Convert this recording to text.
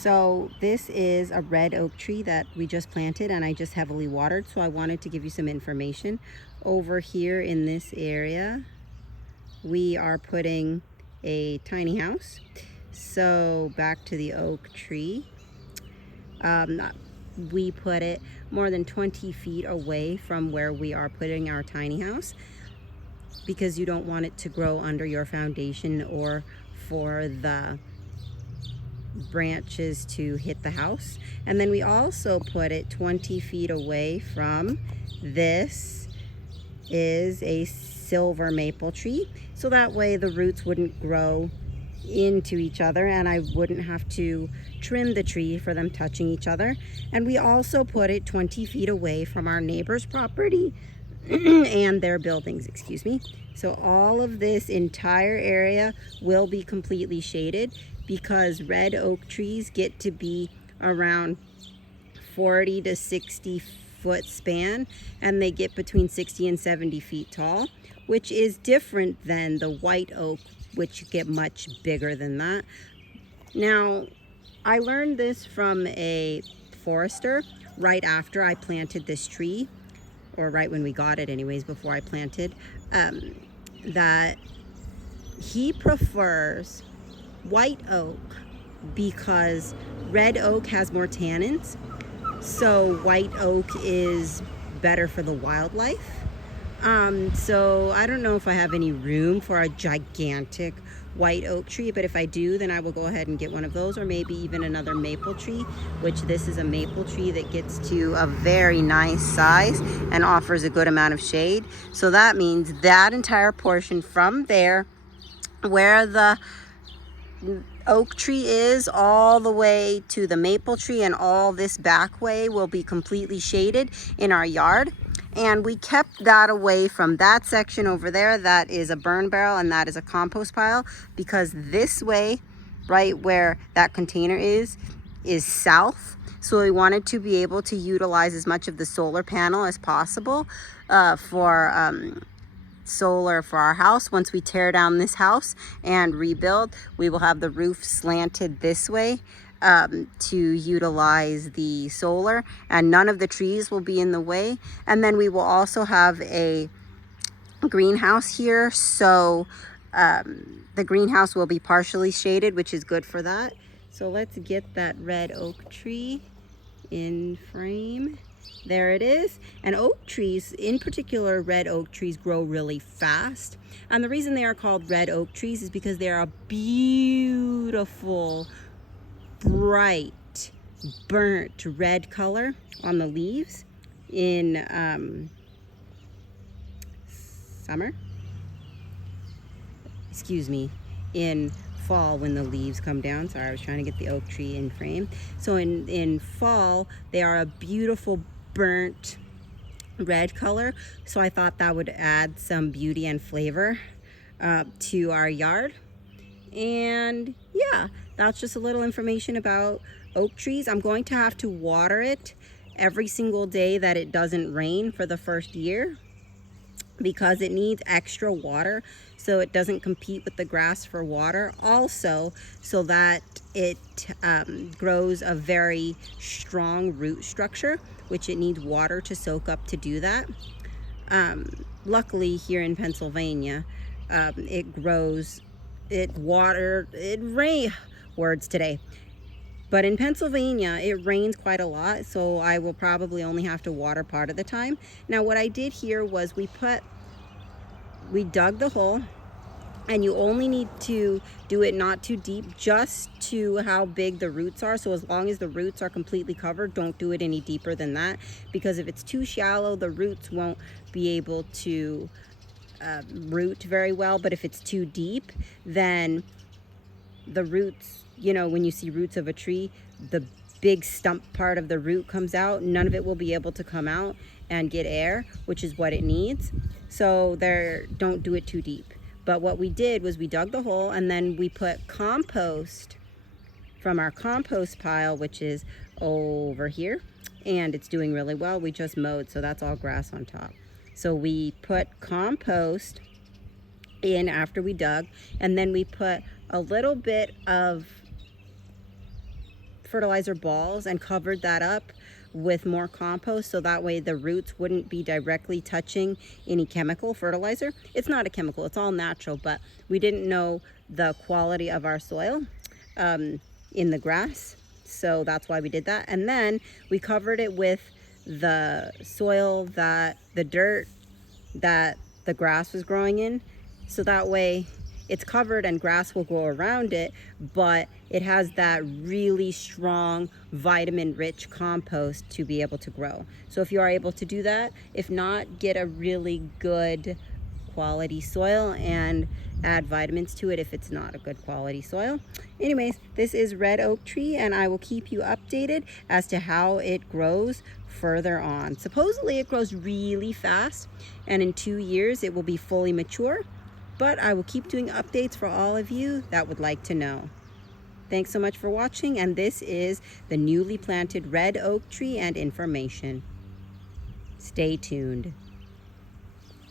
So this is a red oak tree that we just planted and I just heavily watered. So I wanted to give you some information. Over here in this area, we are putting a tiny house. So back to the oak tree. We put it more than 20 feet away from where we are putting our tiny house because you don't want it to grow under your foundation or for the branches to hit the house. And then we also put it 20 feet away from this is a silver maple tree, so that way the roots wouldn't grow into each other and I wouldn't have to trim the tree for them touching each other. And we also put it 20 feet away from our neighbor's property and their buildings, excuse me. So all of this entire area will be completely shaded because red oak trees get to be around 40 to 60 foot span and they get between 60 and 70 feet tall, which is different than the white oak, which get much bigger than that. Now, I learned this from a forester right after I planted this tree, or right when we got it anyways, before I planted, that he prefers white oak because red oak has more tannins. So white oak is better for the wildlife. So I don't know if I have any room for a gigantic white oak tree, but if I do, then I will go ahead and get one of those, or maybe even another maple tree, which this is a maple tree that gets to a very nice size and offers a good amount of shade. So that means that entire portion from there where the oak tree is all the way to the maple tree and all this back way will be completely shaded in our yard. And we kept that away from that section over there. That is a burn barrel and that is a compost pile, because this way, right where that container is south. So we wanted to be able to utilize as much of the solar panel as possible for solar for our house. Once we tear down this house and rebuild, we will have the roof slanted this way to utilize the solar, and none of the trees will be in the way. And then we will also have a greenhouse here, so the greenhouse will be partially shaded, which is good for that. So let's get that red oak tree in frame. There it is. And oak trees, in particular red oak trees, grow really fast. And the reason they are called red oak trees is because they are a beautiful, bright, burnt red color on the leaves in summer. Excuse me, in fall when the leaves come down. Sorry, I was trying to get the oak tree in frame. So in fall, they are a beautiful burnt red color. So I thought that would add some beauty and flavor to our yard. And yeah, that's just a little information about oak trees. I'm going to have to water it every single day that it doesn't rain for the first year, because it needs extra water so it doesn't compete with the grass for water. Also, so that it grows a very strong root structure, which it needs water to soak up to do that. Luckily here in Pennsylvania, it grows, it rain, words today. But in Pennsylvania, it rains quite a lot, so I will probably only have to water part of the time. Now, what I did here was we dug the hole, and you only need to do it not too deep, just to how big the roots are. So as long as the roots are completely covered, don't do it any deeper than that, because if it's too shallow, the roots won't be able to root very well. But if it's too deep, then the roots, you know, when you see roots of a tree, the big stump part of the root comes out. None of it will be able to come out and get air, which is what it needs. So don't do it too deep. But what we did was we dug the hole, and then we put compost from our compost pile, which is over here, and it's doing really well. We just mowed, so that's all grass on top. So we put compost in after we dug, and then we put a little bit of fertilizer balls and covered that up with more compost, so that way the roots wouldn't be directly touching any chemical fertilizer. It's not a chemical, it's all natural, but we didn't know the quality of our soil in the grass, so that's why we did that. And then we covered it with the soil, the dirt that the grass was growing in, so that way it's covered and grass will grow around it, but it has that really strong vitamin rich compost to be able to grow. So if you are able to do that, if not, get a really good quality soil and add vitamins to it if it's not a good quality soil. Anyways, this is red oak tree, and I will keep you updated as to how it grows further on. Supposedly it grows really fast, and in 2 years it will be fully mature, but I will keep doing updates for all of you that would like to know. Thanks so much for watching, and this is the newly planted red oak tree and information. Stay tuned.